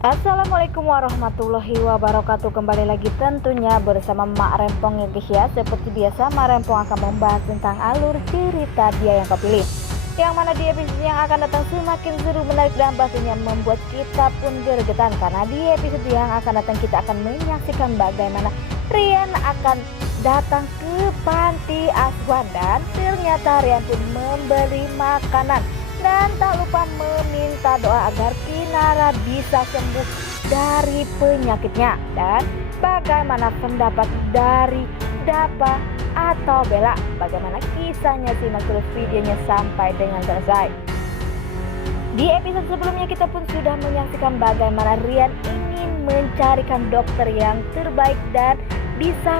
Assalamualaikum warahmatullahi wabarakatuh. Kembali lagi tentunya bersama Mak Rempong ya guys ya. Seperti biasa Mak Rempong akan membahas tentang alur cerita dia yang kau pilih, yang mana di episode yang akan datang semakin seru, menarik dan pastinya membuat kita pun gergetan. Karena di episode yang akan datang kita akan menyaksikan bagaimana Rian akan datang ke panti asuhan dan ternyata Rian pun memberi makanan dan tak lupa meminta doa agar Kinara bisa sembuh dari penyakitnya. Dan bagaimana pendapat dari Dapa atau Bella? Bagaimana kisahnya, simak terus videonya sampai dengan selesai. Di episode sebelumnya kita pun sudah menyaksikan bagaimana Rian ingin mencarikan dokter yang terbaik dan bisa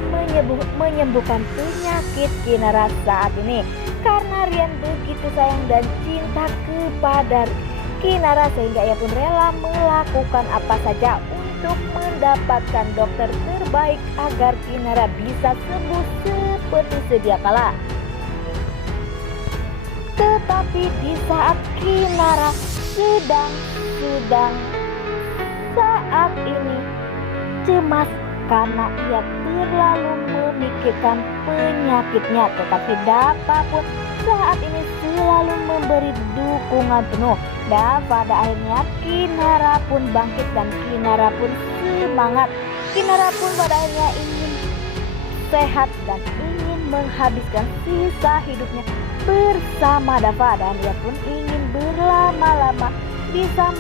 menyembuhkan penyakit Kinara saat ini. Karena Rian begitu sayang dan cinta kepada Kinara sehingga ia pun rela melakukan apa saja untuk mendapatkan dokter terbaik agar Kinara bisa sembuh seperti sedia kala. Tetapi di saat Kinara sedang saat ini cemas karena ia terlalu memikirkan penyakitnya, tetapi Dapa pun saat ini selalu memberi dukungan penuh. Dan pada akhirnya Kinara pun bangkit dan Kinara pun semangat. Kinara pun pada akhirnya ingin sehat dan ingin menghabiskan sisa hidupnya bersama Dapa, dan ia pun ingin berlama-lama bisa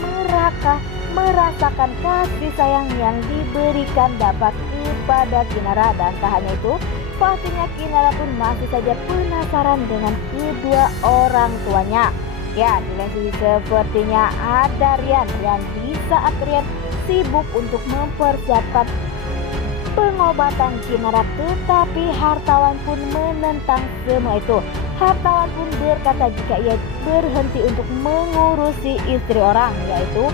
merasakan kasih sayang yang diberikan Dapa kepada Kinara. Dan tak hanya itu, pastinya Kinara pun masih saja penasaran dengan kedua orang tuanya. Ya, di lain sisi sepertinya ada Rian. Di saat Rian sibuk untuk mempersiapkan pengobatan Kinara, tetapi hartawan pun menentang semua itu. Hartawan pun berkata jika ia berhenti untuk mengurusi istri orang, yaitu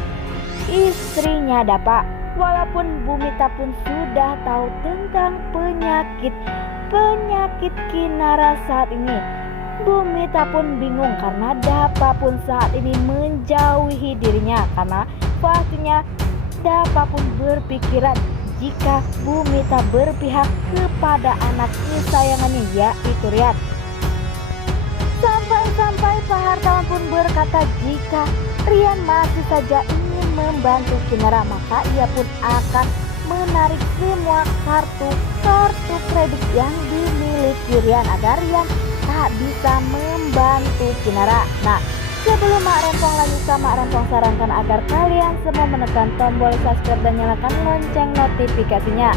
istrinya Dapa. Walaupun Bumita pun sudah tahu tentang penyakit Kinara saat ini, Bumita pun bingung karena Dapa pun saat ini menjauhi dirinya. Karena pastinya Dapa pun berpikiran jika Bumita berpihak kepada anak kesayangannya, yaitu Rian. Sampai Pak Hartawan pun berkata jika Rian masih saja ingin membantu Kinara, maka ia pun akan menarik semua kartu kredit yang dimiliki Rian agar Rian tak bisa membantu Kinara. Nah, sebelum Mak Rempong lanjut, Mak Rempong sarankan agar kalian semua menekan tombol subscribe dan nyalakan lonceng notifikasinya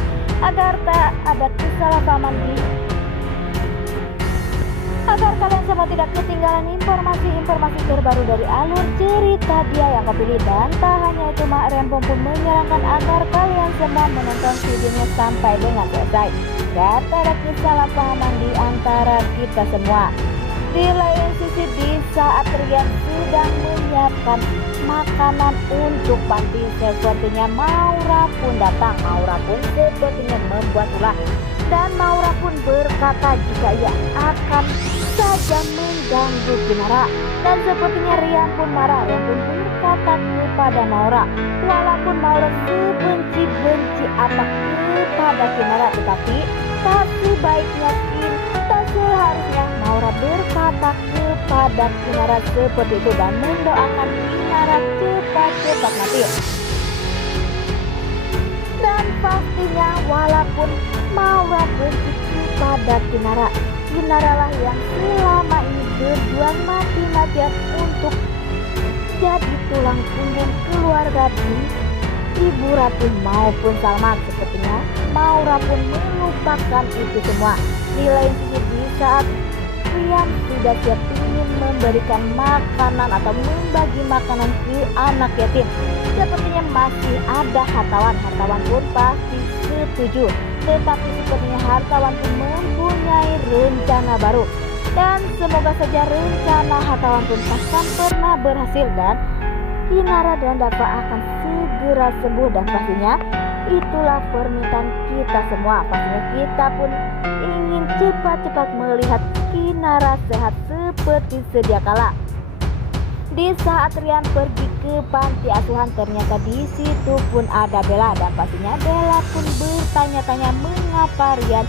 agar tak ada kesalahpahaman agar kalian semua tidak ketinggalan informasi terbaru dari alur cerita dia yang kau pilih. Dan tak hanya itu, Mak Rempong pun menyarankan agar kalian semua menonton videonya sampai dengan selesai agar tak ada kesalahpahaman di antara kita semua. Di lain sisi, di saat Rian sedang menyiapkan makanan untuk panti, sepertinya Maura pun datang. Maura pun sepertinya membuat ulah, dan Maura pun berkata jika ia akan saja mengganggu Kinara. Dan sepertinya Rian pun marah. Rian pun berkata kepada Maura, walaupun Maura sebenci apa kepada Kinara, tetapi tak seharusnya Maura berkata kepada Kinara seperti itu dan mendoakan Kinara cepat mati. Dan pastinya walaupun Maura benci kepada Kinara lah yang selama ini berjuang mati-matian untuk jadi tulang punggung keluarga di Ibu Ratu maupun Salman. Sepertinya Maura pun melupakan itu semua. Di lain sisi, di saat Rian sudah siap ingin memberikan makanan atau membagi makanan ke anak yatim, sepertinya masih ada hartawan pun pasti setuju. Tetapi sepertinya hartawan pun mempunyai rencana baru, dan semoga saja rencana hartawan pun takkan pernah berhasil dan Kinara dan Dapa akan segera sembuh. Dan pastinya itulah permintaan kita semua. Pastinya kita pun ingin cepat-cepat melihat Kinara sehat seperti sedia kala. Di saat Rian pergi ke panti asuhan, ternyata di situ pun ada Bella, dan pastinya Bella pun bertanya-tanya mengapa Rian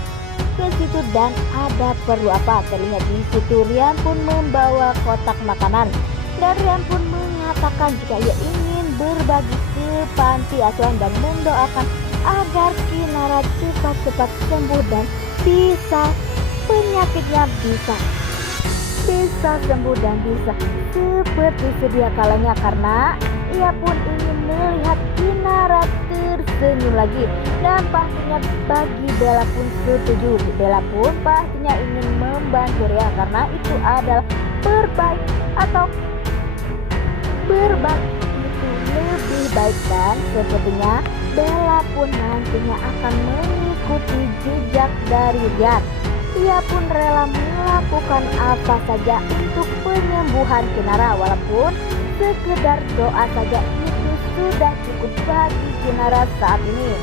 ke situ dan ada perlu apa. Terlihat di situ Rian pun membawa kotak makanan, dan Rian pun mengatakan jika ia ingin berbagi ke panti asuhan dan mendoakan agar Kinara cepat-cepat sembuh dan bisa penyakitnya bisa sembuh dan bisa seperti sedia kalanya, karena ia pun ingin melihat Kinara tersenyum lagi. Dan pastinya bagi Bella pun setuju. Bella pun pastinya ingin membantu Rian karena itu adalah berbagi itu lebih baik, dan sepertinya Bella pun nantinya akan mengikuti jejak dari Rian. Ia pun rela melakukan apa saja untuk penyembuhan Kinara, walaupun sekedar doa saja itu sudah cukup bagi Kinara saat ini.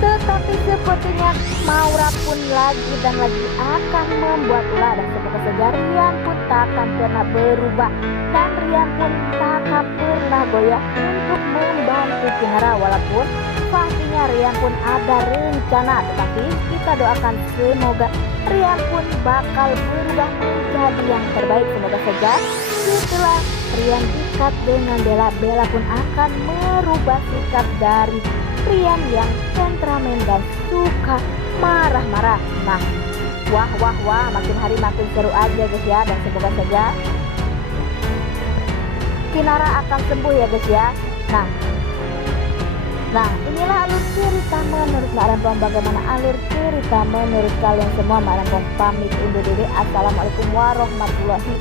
Tetapi sepertinya Maura pun lagi dan lagi akan membuat ulah, dan semoga saja Rian pun tak akan pernah berubah, dan Rian pun tak akan pernah goyah untuk membantu Kinara, walaupun pastinya Rian pun ada rencana. Tetapi kita doakan semoga Rian pun bakal berubah menjadi yang terbaik. Semoga saja setelah Rian dekat dengan Bella, Bella pun akan merubah sikap dari Rian yang temperamen dan suka marah-marah. Nah, wah, makin hari makin seru aja guys ya, dan semoga saja Kinara akan sembuh ya guys ya. Nah, inilah alur cerita menurut Mak Rempong. Bagaimana alur cerita menurut kalian semua? Mak Rempong pamit undur diri. Assalamualaikum warahmatullahi